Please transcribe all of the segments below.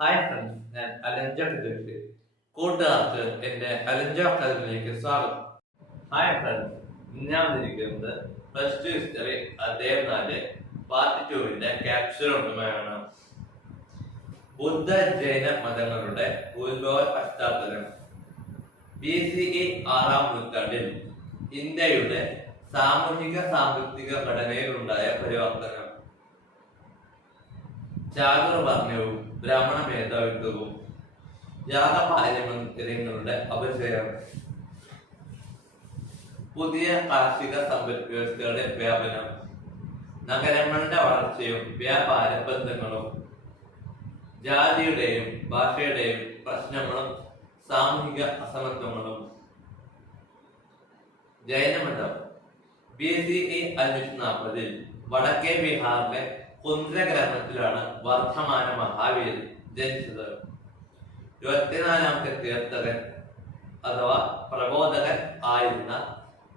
Hi friends, ഞാൻ അലഞ്ച Philip. കൂട്ടുകാർക്ക് എന്റെ അലഞ്ച അക്കാദമിയിലേക്ക് സ്വാഗതം. ഹായ് ഫ്രണ്ട്സ്, ഞാൻ വന്നിരിക്കുന്നത് പ്ലസ് ടു ഹിസ്റ്ററി അധ്യായം 4 പാർട്ട് 2 ക്യാപ്ഷൻ ഒന്നുമായാണ്. ബുദ്ധ ജൈന മതങ്ങളുടെ ഉത്ഭവ പശ്ചാത്തലം. BCE 6-ാം നൂറ്റാണ്ടിൽ ഇന്ത്യയുടെ സാമൂഹിക സാമ്പത്തിക ഘടനയിലുണ്ടായ പരിവർത്തനം. ചാതുർവർണ്ണയവും ബ്രാഹ്മണ മേധാവിത്വവും ജാതപാരമ്പര്യങ്ങളുടെ അപചയം, പുതിയ കാർഷിക സമ്പദ് വ്യവസ്ഥയുടെ വ്യാപനം, നഗരങ്ങളുടെ വളർച്ചയും വ്യാപാര ബന്ധങ്ങളും, ജാതിയുടെയും ഭാഷയുടെയും പ്രശ്നങ്ങളും സാമൂഹിക അസമത്വങ്ങളും. ജൈനമതം. BCE 540 വടക്കേ ബീഹാറിലെ കുന്ദ്ര ഗ്രാമത്തിലാണ് വർദ്ധമാന മഹാവീർ ജനിച്ചത്. 24-ാമത്തെ തീർത്ഥകൻ അഥവാ പ്രബോധകൻ ആയിരുന്ന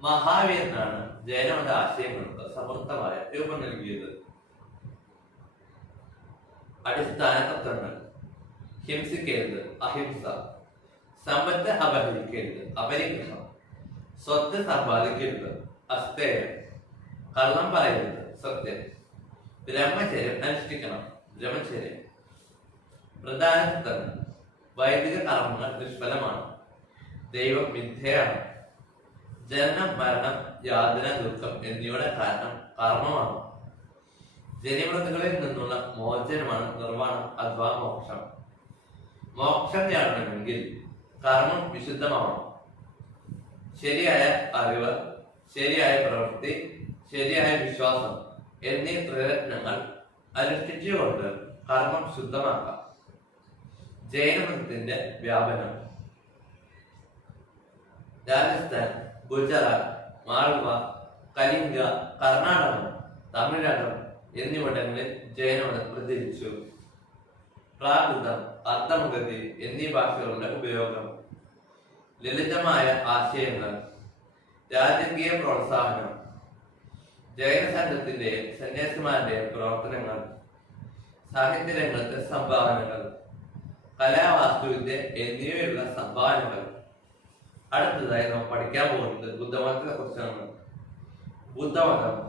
മഹാവീരനാണ് ജൈനമത ആശയങ്ങൾക്ക് സമൃദ്ധമായ രൂപം നൽകിയത്. അടിസ്ഥാന തത്വങ്ങൾ. ഹിംസിക്കരുത്, അഹിംസ. സമ്പത്ത് അപഹരിക്കരുത്, അപരിഗ്രഹം. സ്വത്ത് സമ്പാദിക്കരുത്, അസ്തേയം. കള്ളം പറയരുത്, സത്യം. ബ്രഹ്മചര്യം അനുഷ്ഠിക്കണം, ബ്രഹ്മചര്യം. പ്രധാന തത്വങ്ങൾ. വൈദിക കർമ്മങ്ങൾ നിഷ്ഫലമാണ്, ദൈവം മിഥ്യയാണ്. ജനനം, മരണം, യാതന, ദുഃഖം എന്നിവയുടെ കാരണം കർമ്മമാണ്. ജനിമൃഗങ്ങളിൽ നിന്നുള്ള മോചനമാണ് നിർവ്വാണം അഥവാ മോക്ഷം. മോക്ഷം നേടണമെങ്കിൽ കർമ്മം വിശുദ്ധമാവണം. ശരിയായ അറിവ്, ശരിയായ പ്രവൃത്തി, ശരിയായ വിശ്വാസം എന്നീ പ്രയത്നങ്ങൾ അനുഷ്ഠിച്ചുകൊണ്ട് കർമ്മം ശുദ്ധമാക്കാം. ജൈനമതത്തിന്റെ വ്യാപനം. രാജസ്ഥാൻ, ഗുജറാത്ത്, മാൾവ, കലിംഗ, കർണാടകം, തമിഴ്നാട് എന്നിവിടങ്ങളിൽ ജൈനമതം പ്രചരിച്ചു. പ്രാകൃതം, അർത്ഥമഗതി എന്നീ ഭാഷകളുടെ ഉപയോഗം. ലളിതമായ ആശയങ്ങൾ. രാജകീയ പ്രോത്സാഹനം. ജൈന സംഘത്തിന്റെയും സന്യാസിമാരുടെയും പ്രവർത്തനങ്ങൾ. സാഹിത്യരംഗത്തെ സംഭാവനകൾ. കലാവാസ്തുവിദ്യ എന്നിവയുള്ള സംഭാവനകൾ. അടുത്തതായി നാം പഠിക്കാൻ പോകുന്നത് ബുദ്ധമതത്തെ കുറിച്ചാണ്. ബുദ്ധമതം.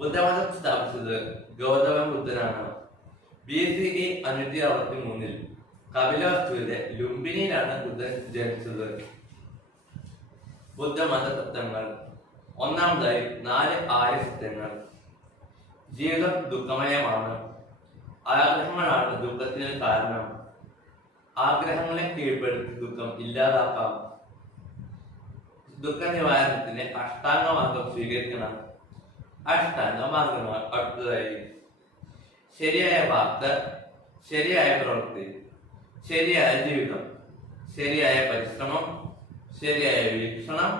ബുദ്ധമതം സ്ഥാപിച്ചത് ഗൗതമ ബുദ്ധനാണ്. BCE 563 കപിലവസ്തുവിലെ ലുംബിനിയിലാണ് ബുദ്ധൻ ജനിച്ചത്. ബുദ്ധമത തത്വങ്ങൾ. ഒന്നാമതായി 4 ആര്യസത്യങ്ങൾ. ജീവിതം ദുഃഖമയമാണ്. ആഗ്രഹങ്ങളാണ് ദുഃഖത്തിന് കാരണം. ആഗ്രഹങ്ങളെ കീഴ്പ്പെടുത്തി ദുഃഖം ഇല്ലാതാക്കാം. ദുഃഖ നിവാരണത്തിന് അഷ്ടാംഗ മാർഗം സ്വീകരിക്കണം. അഷ്ടാംഗ മാർഗങ്ങൾ അടുത്തതായി. ശരിയായ വാക്ക്, ശരിയായ പ്രവൃത്തി, ശരിയായ ജീവിതം, ശരിയായ പരിശ്രമം, ശരിയായ വീക്ഷണം,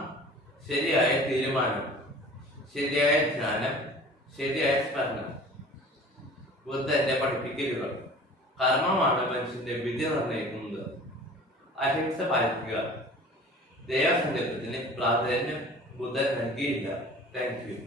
ശരിയായ തീരുമാനം, ശരിയായ ജ്ഞാനം, ശരിയായ സ്മരണം. ബുദ്ധന്റെ പഠിപ്പിക്കലുകൾ. കർമ്മമാണ് മനുഷ്യന്റെ വിധി നിർണ്ണയിക്കുന്നത്. അഹിംസ പാലിക്കുക. ദൈവസങ്കല്പത്തിന് പ്രാധാന്യം ബുദ്ധൻ നൽകിയില്ല. Thank you.